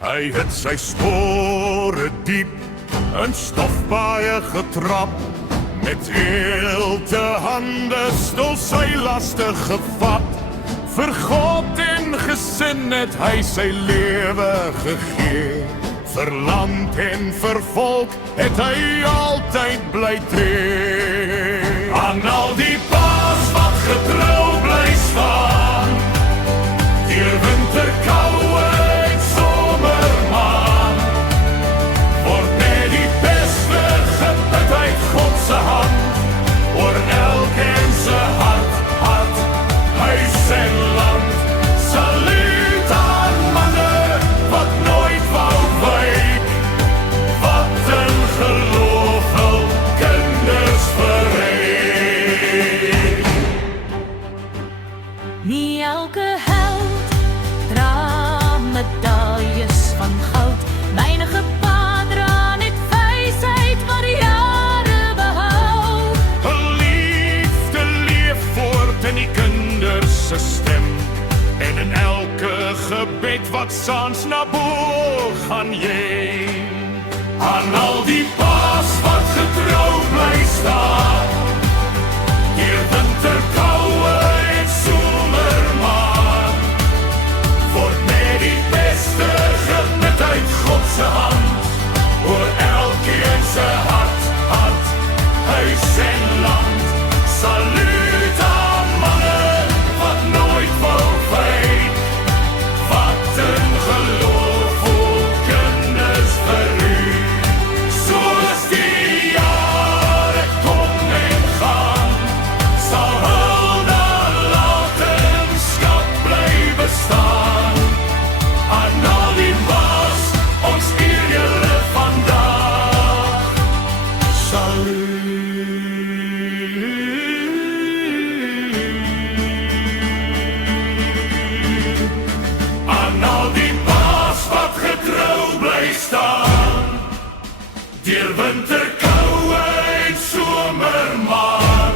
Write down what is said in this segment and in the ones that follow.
Hy het sy spore diep in stofpaaie getrap. Met eelte hande stol sy laste gevat. Vir God en gesin het hy sy lewe gegee. Vir land en vir volk het hy altyd bly tree. Aan al die paas wat getrou bly staan, deur winterkoue en somermaan, word net die beste gebid uit God se hand, oor elkeen se hart, huis en land. Saluut aan manne wat nooit wou wyk, wat in geloof hul kinders verryk. Nie elke held dra medaljes van goud. Weinige paadra net wysheid wat die jare behou. 'n Liefde leef voort in die kinders se stem, en in elke gebed wat saans na bo gaan jy. Aan al die paas wat getrou bly staan, deur winterkoue en somermaan, word net die beste gebid uit God se hand, oor elkeen se hart, huis en land. Saluut aan manne wat nooit wou wyk, wat in geloof vol kinders verruik. Soos die jare kom en gaan, sal hul nalatenskap bly bestaan. Aan al die baas, ons eer julle vandag. Aan al die baas wat getrou bly staan, deur winterkoue en somermaan,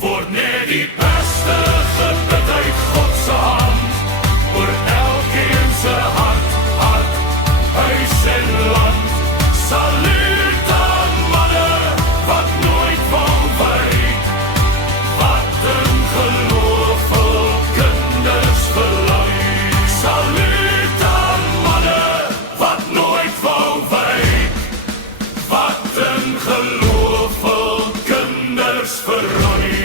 word net die beste gebid uit God se hand, oor elkeen se hart, huis en land. Saluut aan manne wat nooit wou wyk, wat in geloof hul kinders verlyk. Saluut aan manne wat nooit wou wyk, wat in geloof hul kinders verryk.